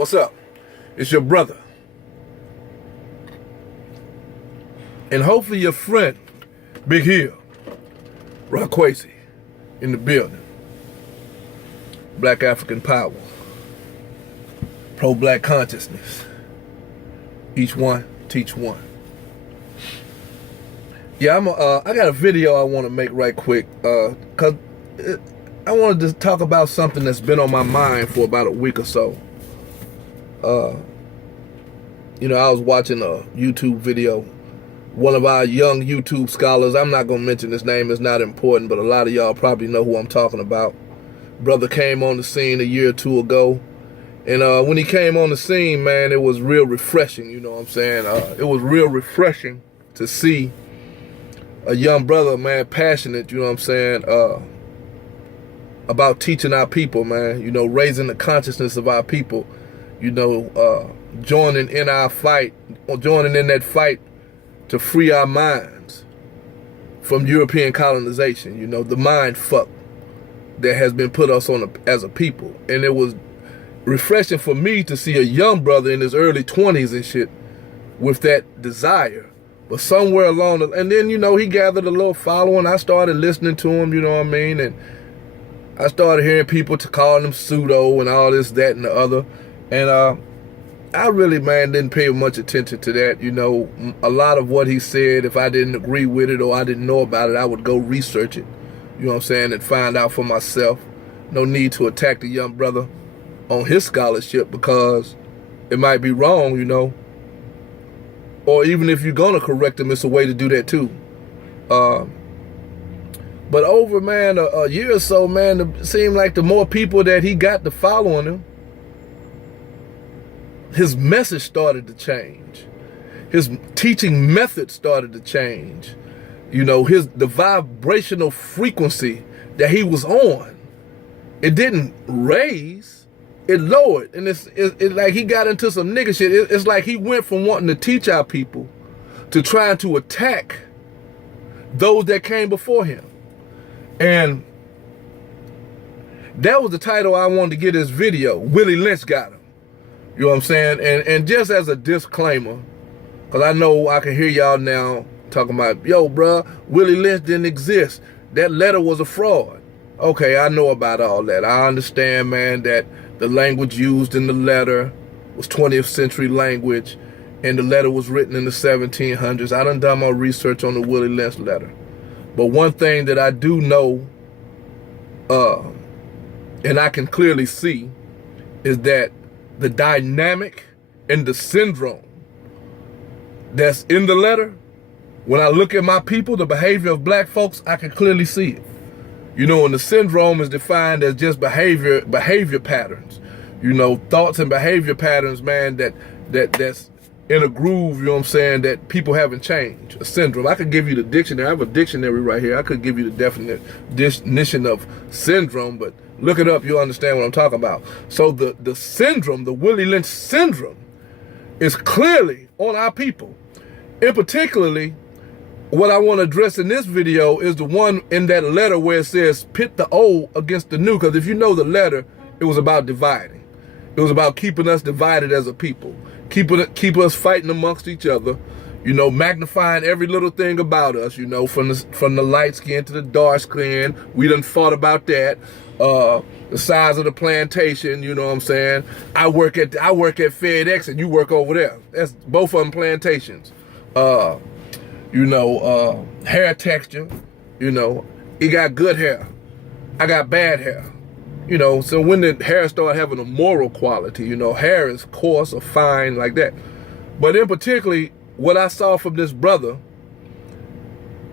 What's up? It's your brother. And hopefully your friend, Big Hill, Raquazi, in the building. Black African power. Pro-black consciousness. Each one, teach one. Yeah, I got a video I want to make right quick, cause I wanted to talk about something that's been on my mind for about a week or so. You know, I was watching a YouTube video. One of our young YouTube scholars, I'm not gonna mention his name, it's not important, but a lot of y'all probably know who I'm talking about. Brother came on the scene a year or two ago. And when he came on the scene, man, it was real refreshing, you know what I'm saying? It was real refreshing to see a young brother, man, passionate, you know what I'm saying, about teaching our people, man, you know, raising the consciousness of our people, you know, joining in our fight, or joining in that fight to free our minds from European colonization, you know, the mind fuck that has been put us on as a people. And it was refreshing for me to see a young brother in his early 20s and shit with that desire. But somewhere along and then, you know, he gathered a little following. I started listening to him, you know what I mean? And I started hearing people to call him pseudo and all this, that, and the other. And I really, man, didn't pay much attention to that. You know, a lot of what he said, if I didn't agree with it or I didn't know about it, I would go research it, you know what I'm saying, and find out for myself. No need to attack the young brother on his scholarship because it might be wrong, you know. Or even if you're going to correct him, it's a way to do that too. But over, man, a year or so, man, it seemed like the more people that he got to following him, his message started to change. His teaching method started to change. You know, the vibrational frequency that he was on, it didn't raise, it lowered. And it's like he got into some nigga shit. It's like he went from wanting to teach our people to trying to attack those that came before him. And that was the title I wanted to get this video, Willie Lynch Got Em. You know what I'm saying? And just as a disclaimer, because I know I can hear y'all now talking about, yo, bruh, Willie Lynch didn't exist. That letter was a fraud. Okay, I know about all that. I understand, man, that the language used in the letter was 20th century language, and the letter was written in the 1700s. I done my research on the Willie Lynch letter. But one thing that I do know, and I can clearly see, is that the dynamic and the syndrome that's in the letter, when I look at my people, the behavior of black folks, I can clearly see it. You know, and the syndrome is defined as just behavior patterns. You know, thoughts and behavior patterns, man, that's in a groove, you know what I'm saying, that people haven't changed. A syndrome. I could give you the dictionary. I have a dictionary right here. I could give you the definition of syndrome, but look it up, you'll understand what I'm talking about. So the syndrome, the Willie Lynch syndrome, is clearly on our people. And particularly, what I want to address in this video is the one in that letter where it says, pit the old against the new. Because if you know the letter, it was about dividing. It was about keeping us divided as a people. Keep us fighting amongst each other. You know, magnifying every little thing about us, you know, from the light skin to the dark skin. We done fought about that. The size of the plantation, you know what I'm saying? I work at FedEx and you work over there. That's both of them plantations. You know, hair texture, you know, he got good hair. I got bad hair. You know, so when the hair start having a moral quality, you know, hair is coarse or fine like that. But in particularly, what I saw from this brother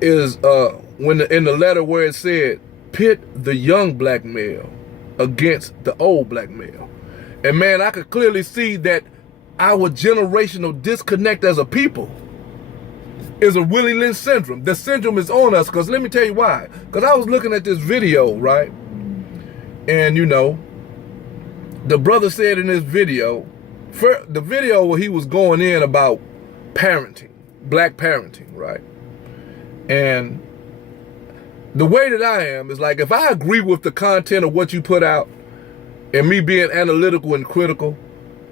is in the letter where it said, pit the young black male against the old black male. And man, I could clearly see that our generational disconnect as a people is a Willie Lynch syndrome. The syndrome is on us, because let me tell you why. Because I was looking at this video, right? And you know, the brother said in this video, the video where he was going in about parenting, black parenting, right? And the way that I am is like, if I agree with the content of what you put out and me being analytical and critical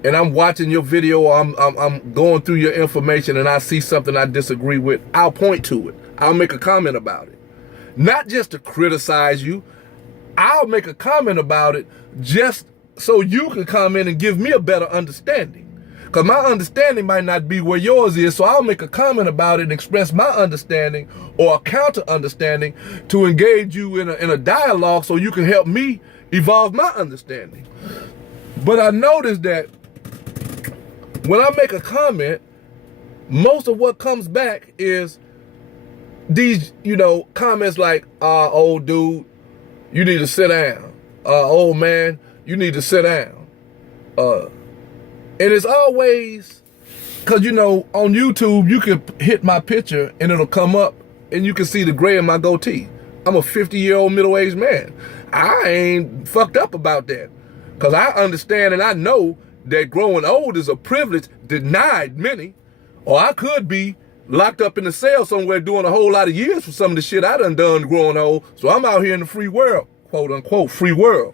and I'm watching your video, or I'm going through your information, and I see something I disagree with, I'll point to it. I'll make a comment about it. Not just to criticize you. I'll make a comment about it just so you can come in and give me a better understanding. Because my understanding might not be where yours is, so I'll make a comment about it and express my understanding or a counter understanding to engage you in a dialogue so you can help me evolve my understanding. But I noticed that when I make a comment, most of what comes back is these, comments like, old dude, you need to sit down. Old man, you need to sit down. And it's always, because, on YouTube, you can hit my picture and it'll come up and you can see the gray in my goatee. I'm a 50-year-old middle-aged man. I ain't fucked up about that, because I understand and I know that growing old is a privilege denied many, or I could be locked up in a cell somewhere doing a whole lot of years for some of the shit I done growing old. So I'm out here in the free world, quote unquote, free world.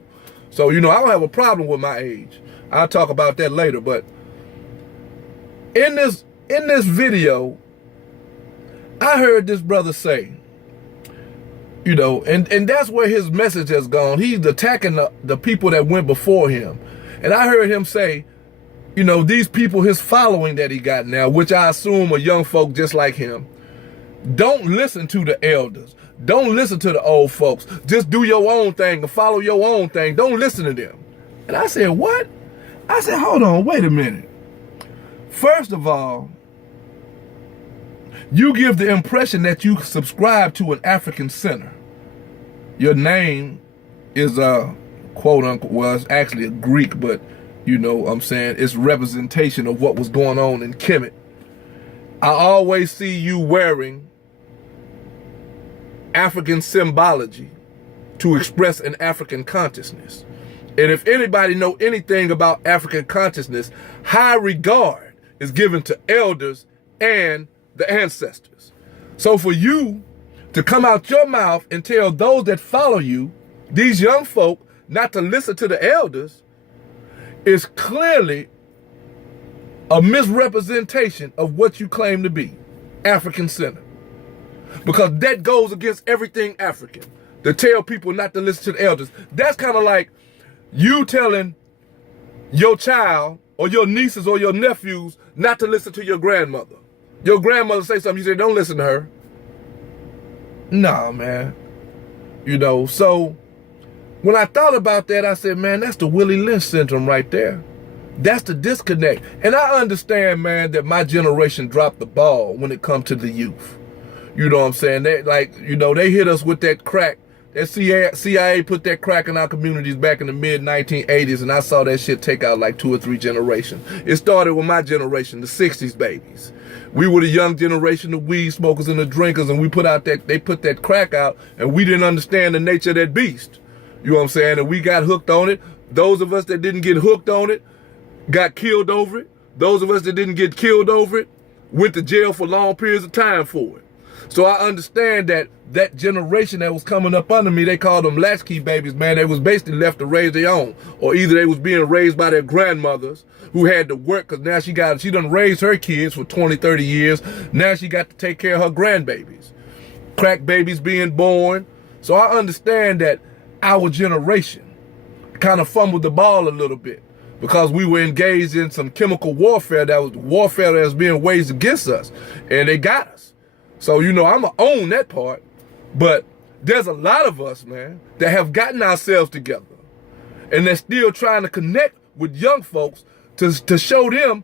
So, I don't have a problem with my age. I'll talk about that later. But in this video, I heard this brother say, and that's where his message has gone. He's attacking the people that went before him. And I heard him say, these people, his following that he got now, which I assume are young folk just like him, don't listen to the elders. Don't listen to the old folks. Just do your own thing and follow your own thing. Don't listen to them. And I said, what? I said, hold on, wait a minute. First of all, you give the impression that you subscribe to an African center. Your name is quote unquote, well, it's actually a Greek, but it's representation of what was going on in Kemet. I always see you wearing African symbology to express an African consciousness. And if anybody know anything about African consciousness, high regard is given to elders and the ancestors. So for you to come out your mouth and tell those that follow you, these young folk, not to listen to the elders, is clearly a misrepresentation of what you claim to be, African centered. Because that goes against everything African, to tell people not to listen to the elders. That's kind of like you telling your child or your nieces or your nephews not to listen to your grandmother. Your grandmother say something, you say, don't listen to her. Nah, man. So when I thought about that, I said, man, that's the Willie Lynch syndrome right there. That's the disconnect. And I understand, man, that my generation dropped the ball when it comes to the youth. You know what I'm saying? They hit us with that crack. That CIA put that crack in our communities back in the mid-1980s, and I saw that shit take out like 2 or 3 generations. It started with my generation, the 60s babies. We were the young generation, the weed smokers and the drinkers, and they put that crack out, and we didn't understand the nature of that beast. You know what I'm saying? And we got hooked on it. Those of us that didn't get hooked on it got killed over it. Those of us that didn't get killed over it went to jail for long periods of time for it. So I understand that generation that was coming up under me, they called them latchkey babies, man. They was basically left to raise their own. Or either they was being raised by their grandmothers who had to work, because now she done raised her kids for 20, 30 years. Now she got to take care of her grandbabies. Crack babies being born. So I understand that our generation kind of fumbled the ball a little bit, because we were engaged in some chemical warfare that was being waged against us, and they got us. So, I'm going to own that part, but there's a lot of us, man, that have gotten ourselves together, and they're still trying to connect with young folks to show them,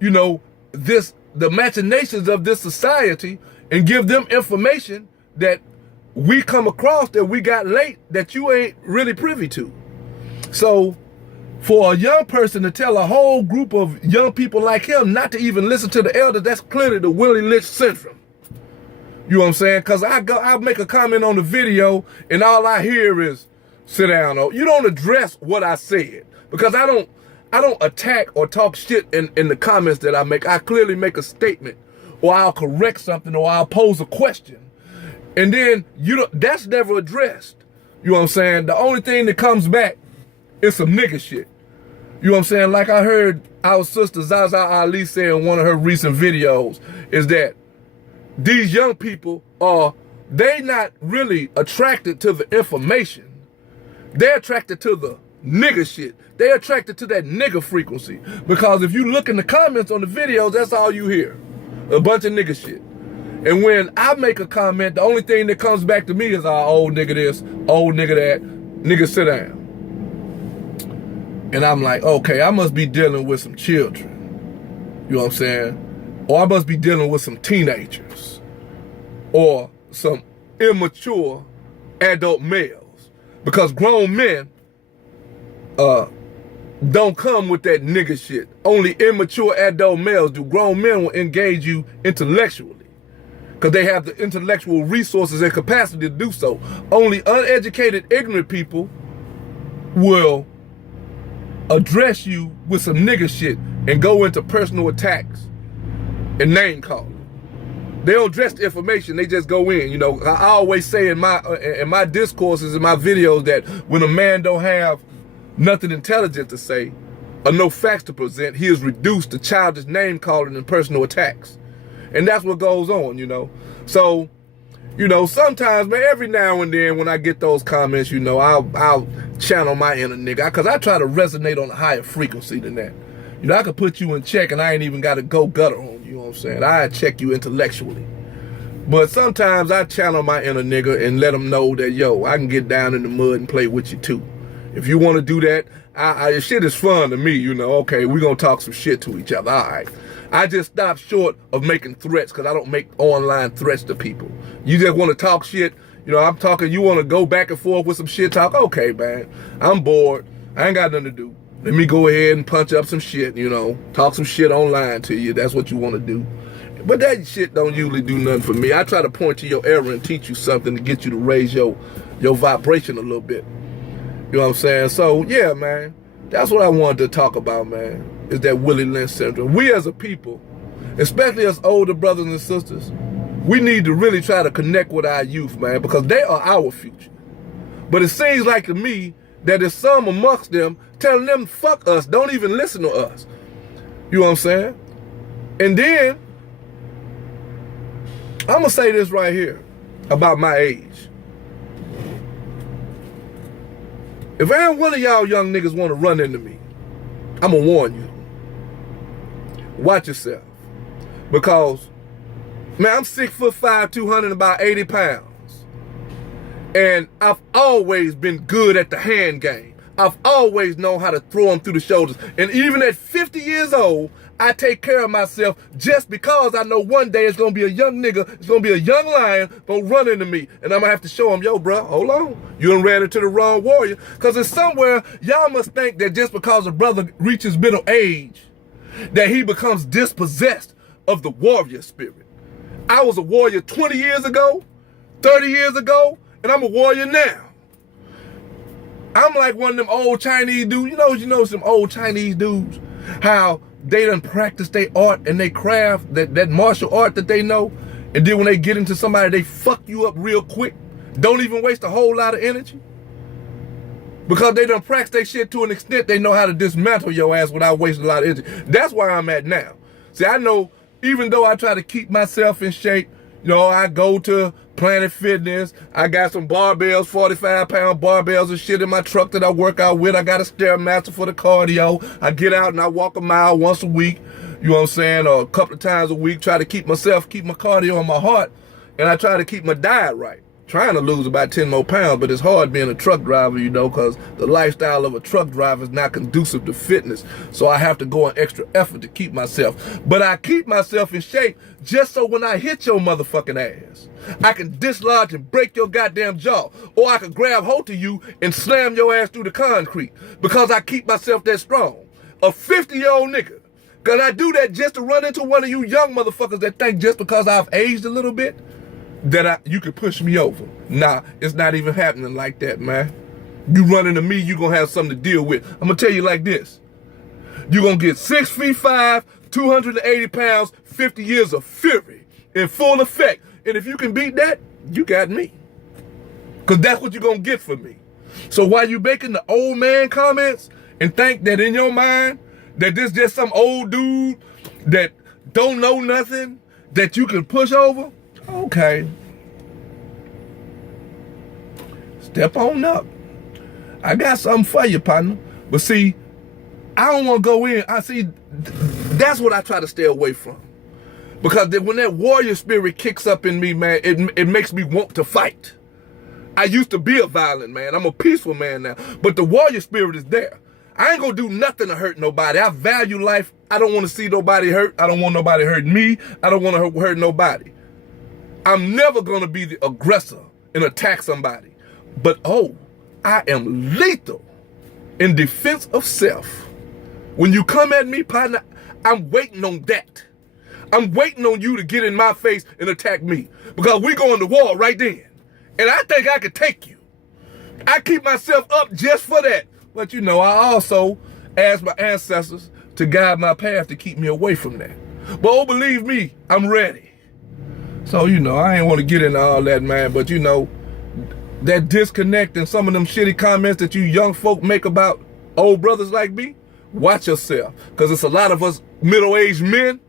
the machinations of this society, and give them information that we come across that we got late that you ain't really privy to. So for a young person to tell a whole group of young people like him not to even listen to the elders, that's clearly the Willie Lynch syndrome. You know what I'm saying? Because I'll make a comment on the video and all I hear is, sit down. Or you don't address what I said, because I don't attack or talk shit in the comments that I make. I clearly make a statement, or I'll correct something, or I'll pose a question. And then that's never addressed. You know what I'm saying? The only thing that comes back is some nigga shit. You know what I'm saying? Like I heard our sister Zaza Ali say in one of her recent videos, is that these young people they not really attracted to the information. They're attracted to the nigga shit. They're attracted to that nigga frequency. Because if you look in the comments on the videos, that's all you hear. A bunch of nigga shit. And when I make a comment, the only thing that comes back to me is, old nigga this, old nigga that, nigga sit down. And I'm like, okay, I must be dealing with some children. You know what I'm saying? Or I must be dealing with some teenagers. Or some immature adult males. Because grown men don't come with that nigga shit. Only immature adult males do. Grown men will engage you intellectually. Because they have the intellectual resources and capacity to do so. Only uneducated, ignorant people will address you with some nigga shit and go into personal attacks and name calling. They don't address the information, they just go in. You know, I always say in my discourses, in my videos, that when a man don't have nothing intelligent to say or no facts to present, he is reduced to childish name calling and personal attacks. And that's what goes on, you know. So, you know, sometimes, man, every now and then when I get those comments, you know, I'll channel my inner nigga. Because I try to resonate on a higher frequency than that. You know, I could put you in check and I ain't even got to go gutter on you, know what I'm saying? I check you intellectually. But sometimes I channel my inner nigga and let them know that, yo, I can get down in the mud and play with you too. If you want to do that, shit is fun to me, you know. Okay, we're going to talk some shit to each other, all right. I just stop short of making threats because I don't make online threats to people. You just want to talk shit. You know, I'm talking, you want to go back and forth with some shit talk. Okay, man, I'm bored. I ain't got nothing to do. Let me go ahead and punch up some shit, you know, talk some shit online to you. That's what you want to do. But that shit don't usually do nothing for me. I try to point to your error and teach you something to get you to raise your vibration a little bit. You know what I'm saying? So, yeah, man, that's what I wanted to talk about, man, is that Willie Lynch syndrome. We as a people, especially as older brothers and sisters, we need to really try to connect with our youth, man, because they are our future. But it seems like to me that there's some amongst them telling them, fuck us, don't even listen to us. You know what I'm saying? And then, I'm going to say this right here about my age. If any one of y'all young niggas want to run into me, I'm going to warn you. Watch yourself. Because, man, I'm 6'5", 200, about 80 pounds. And I've always been good at the hand game. I've always known how to throw them through the shoulders. And even at 50 years old, I take care of myself just because I know one day it's going to be a young nigga, it's going to be a young lion going to run into me. And I'm going to have to show him, yo, bro, hold on. You done ran into the wrong warrior. Because it's somewhere, y'all must think that just because a brother reaches middle age, that he becomes dispossessed of the warrior spirit. I was a warrior 20 years ago, 30 years ago, and I'm a warrior now. I'm like one of them old Chinese dudes. You know some old Chinese dudes, how they done practice their art and they craft, that martial art that they know, and then when they get into somebody, they fuck you up real quick. Don't even waste a whole lot of energy. Because they done practice their shit to an extent, they know how to dismantle your ass without wasting a lot of energy. That's where I'm at now. See, I know, even though I try to keep myself in shape, you know, I go to Planet Fitness. I got some barbells, 45-pound barbells and shit in my truck that I work out with. I got a Stairmaster for the cardio. I get out and I walk a mile once a week, you know what I'm saying, or a couple of times a week, try to keep my cardio on my heart, and I try to keep my diet right. Trying to lose about 10 more pounds, but it's hard being a truck driver, you know, because the lifestyle of a truck driver is not conducive to fitness. So I have to go an extra effort to keep myself. But I keep myself in shape just so when I hit your motherfucking ass, I can dislodge and break your goddamn jaw. Or I can grab hold of you and slam your ass through the concrete because I keep myself that strong. A 50-year-old nigga. Because I do that just to run into one of you young motherfuckers that think just because I've aged a little bit, that you could push me over. Nah, it's not even happening like that, man. You run into me, you gonna have something to deal with. I'm gonna tell you like this. You gonna get 6'5", 280 pounds, 50 years of fury in full effect. And if you can beat that, you got me. Because that's what you're gonna get from me. So while you making the old man comments and think that in your mind that this just some old dude that don't know nothing that you can push over, okay. Step on up. I got something for you, partner. But see, I don't want to go in. That's what I try to stay away from. Because when that warrior spirit kicks up in me, man, it makes me want to fight. I used to be a violent man. I'm a peaceful man now. But the warrior spirit is there. I ain't gonna do nothing to hurt nobody. I value life. I don't want to see nobody hurt. I don't want nobody hurting me. I don't want to hurt nobody. I'm never gonna be the aggressor and attack somebody. But I am lethal in defense of self. When you come at me, partner, I'm waiting on that. I'm waiting on you to get in my face and attack me. Because we going to war right then. And I think I could take you. I keep myself up just for that. But you know, I also ask my ancestors to guide my path to keep me away from that. But believe me, I'm ready. So, you know, I ain't want to get into all that, man. But, you know, that disconnect and some of them shitty comments that you young folk make about old brothers like me, watch yourself. Because it's a lot of us middle-aged men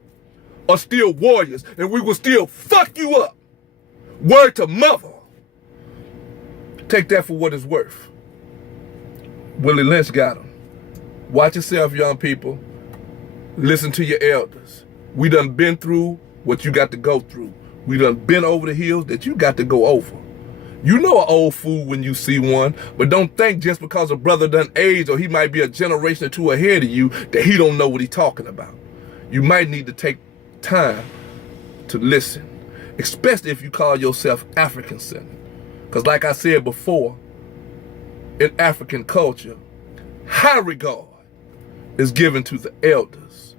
are still warriors. And we will still fuck you up. Word to mother. Take that for what it's worth. Willie Lynch got him. Watch yourself, young people. Listen to your elders. We done been through what you got to go through. We done been over the hills that you got to go over. You know an old fool when you see one, but don't think just because a brother done aged or he might be a generation or two ahead of you that he don't know what he's talking about. You might need to take time to listen, especially if you call yourself African-centered. Because like I said before, in African culture, high regard is given to the elders.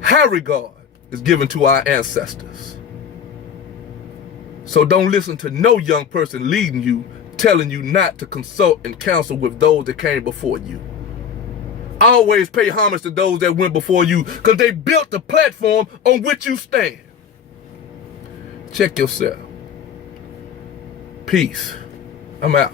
High regard is given to our ancestors. So don't listen to no young person leading you, telling you not to consult and counsel with those that came before you. Always pay homage to those that went before you because they built the platform on which you stand. Check yourself. Peace. I'm out.